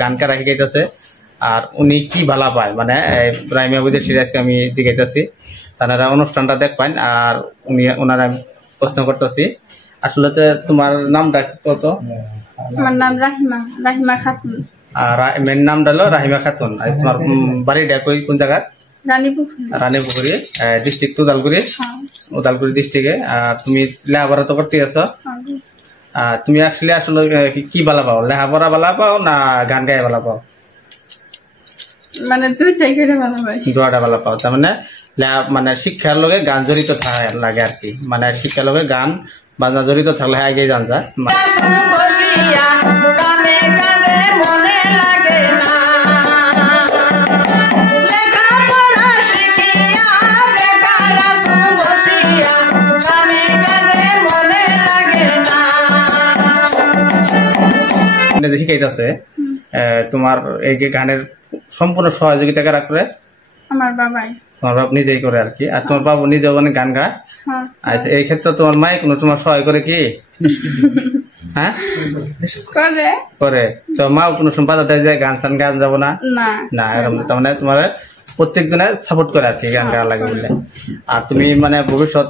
গানটা রাখি গাইতেছে আর উনি কি ভালা পায় মানে রাহিমা বুঝে সিরিয়াসকে আমি জিজ্ঞাসি তারা অনুষ্ঠানটা দেখবেন আর উনি ওনারা প্রশ্ন করতেছি আসলে তোমার নামটা কত? আমার নাম রাহিমা, রাহিমা খাতুন। আর মেন নামটা হলো রাহিমা খাতুন। আর তোমার বাড়িটা কোন জায়গা? রানীপুকুরি ডিস্ট্রিক্ট উদালগুড়ি ডিস্ট্রিক্টে। আর তুমি লেখাপড়া তো করতে আছো? তুমি আসলে কি ভালো পাও, লেখাপড়া ভালো পাও না গান গায়ে ভালো পাও? মানে দুইটাই ভালো পাই। দুইটা ভালো পাও। তার মানে শিক্ষার লগে গান জড়িত লাগে আর কি, মানে শিক্ষার লগে গান বাজনা জড়িত থাকলে আগে জান যায়। শিখাইতেছে তোমার এই যে গানের সম্পূর্ণ সহযোগিতা কারা করে? আমার বাবাই। তোমার বাবা নিজেই করে আর কি। আর তোমার বাবু নিজেও মানে গান গায়? আচ্ছা, এই ক্ষেত্রে তোমার মাই কোনো তোমার সহায় করে কি? হ্যাঁ করে। তো মাও কোনো সময় বাধা দেয় যে গান টান গান যাবো না? না, এরকম। তার মানে তোমার প্রত্যেক জনে সাপোর্ট করে আর কি গান গাওয়া লাগে বললে। আর তুমি মানে ভবিষ্যৎ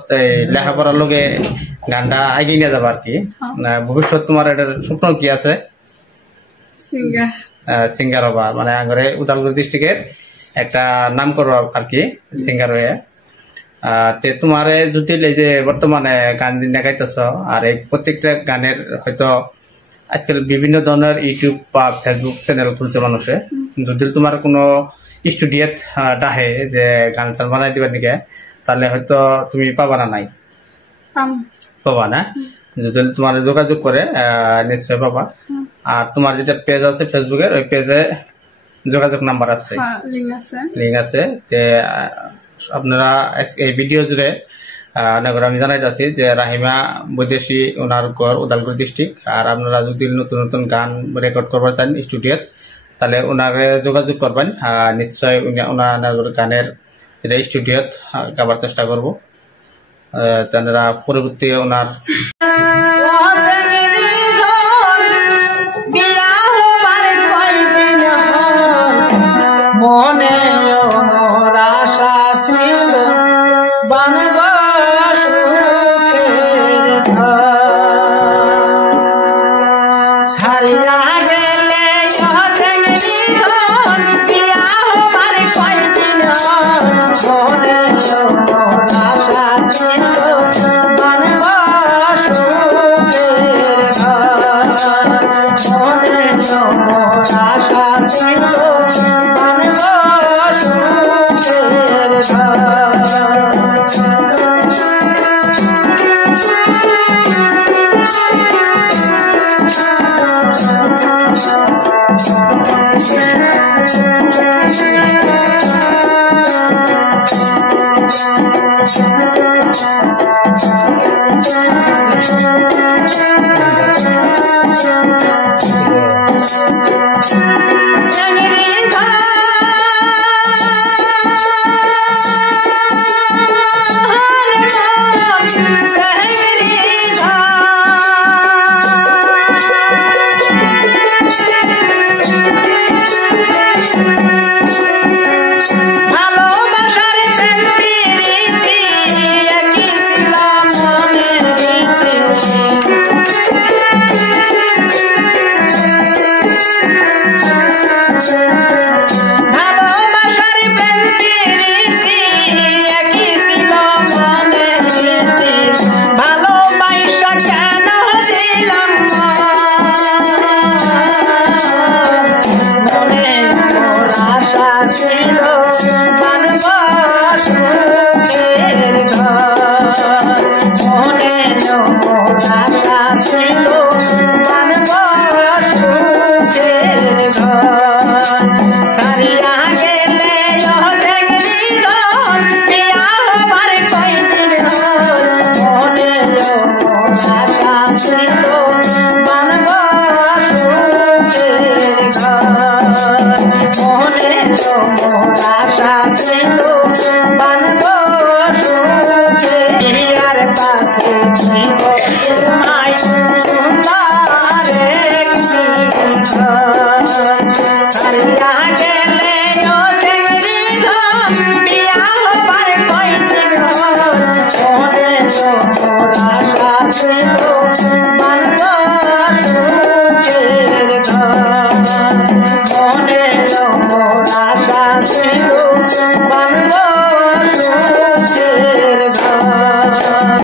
লেখাপড়ার লোকে গানটা এগিয়ে নিয়ে যাবো আর কি। ভবিষ্যৎ তোমার এটার স্বপ্ন কি আছে? সিঙ্গার হবা, মানে আগে উদালগুড়ি ডিস্ট্রিক্টের একটা নাম করবো আর কি সিঙ্গার হয়ে। তোমার যদি এই যে বর্তমানে গান গাইতেছ আর এই প্রত্যেকটা গানের হয়তো আজকাল বিভিন্ন ধরনের ইউটিউব বা ফেসবুক চ্যানেল খুলছে মানুষে, যদি তোমার কোনো স্টুডিও ডাহে যে গান চান বানাই দিবার দিকে, তাহলে হয়তো তুমি পাবা না? নাই পাবা না? যদি তোমার যোগাযোগ করে নিশ্চয় পাবা। আর তোমার যেটা পেজ আছে ফেসবুকের, ওই পেজে যোগাযোগ নাম্বার আছে, লিঙ্ক আছে। যে আপনারা এই ভিডিও জুড়ে আমি জানাইতেছি যে রাহিমা বৈদেশি ওনার ঘর উদালগুড়ি ডিস্ট্রিক্ট। আর আপনারা যদি নতুন নতুন গান রেকর্ড করবার চান স্টুডিওত, তাহলে ওনারে যোগাযোগ করবেন। নিশ্চয় ওনার গানের স্টুডিওত গাবার চেষ্টা করবো। তারা পরবর্তী ওনার বানলো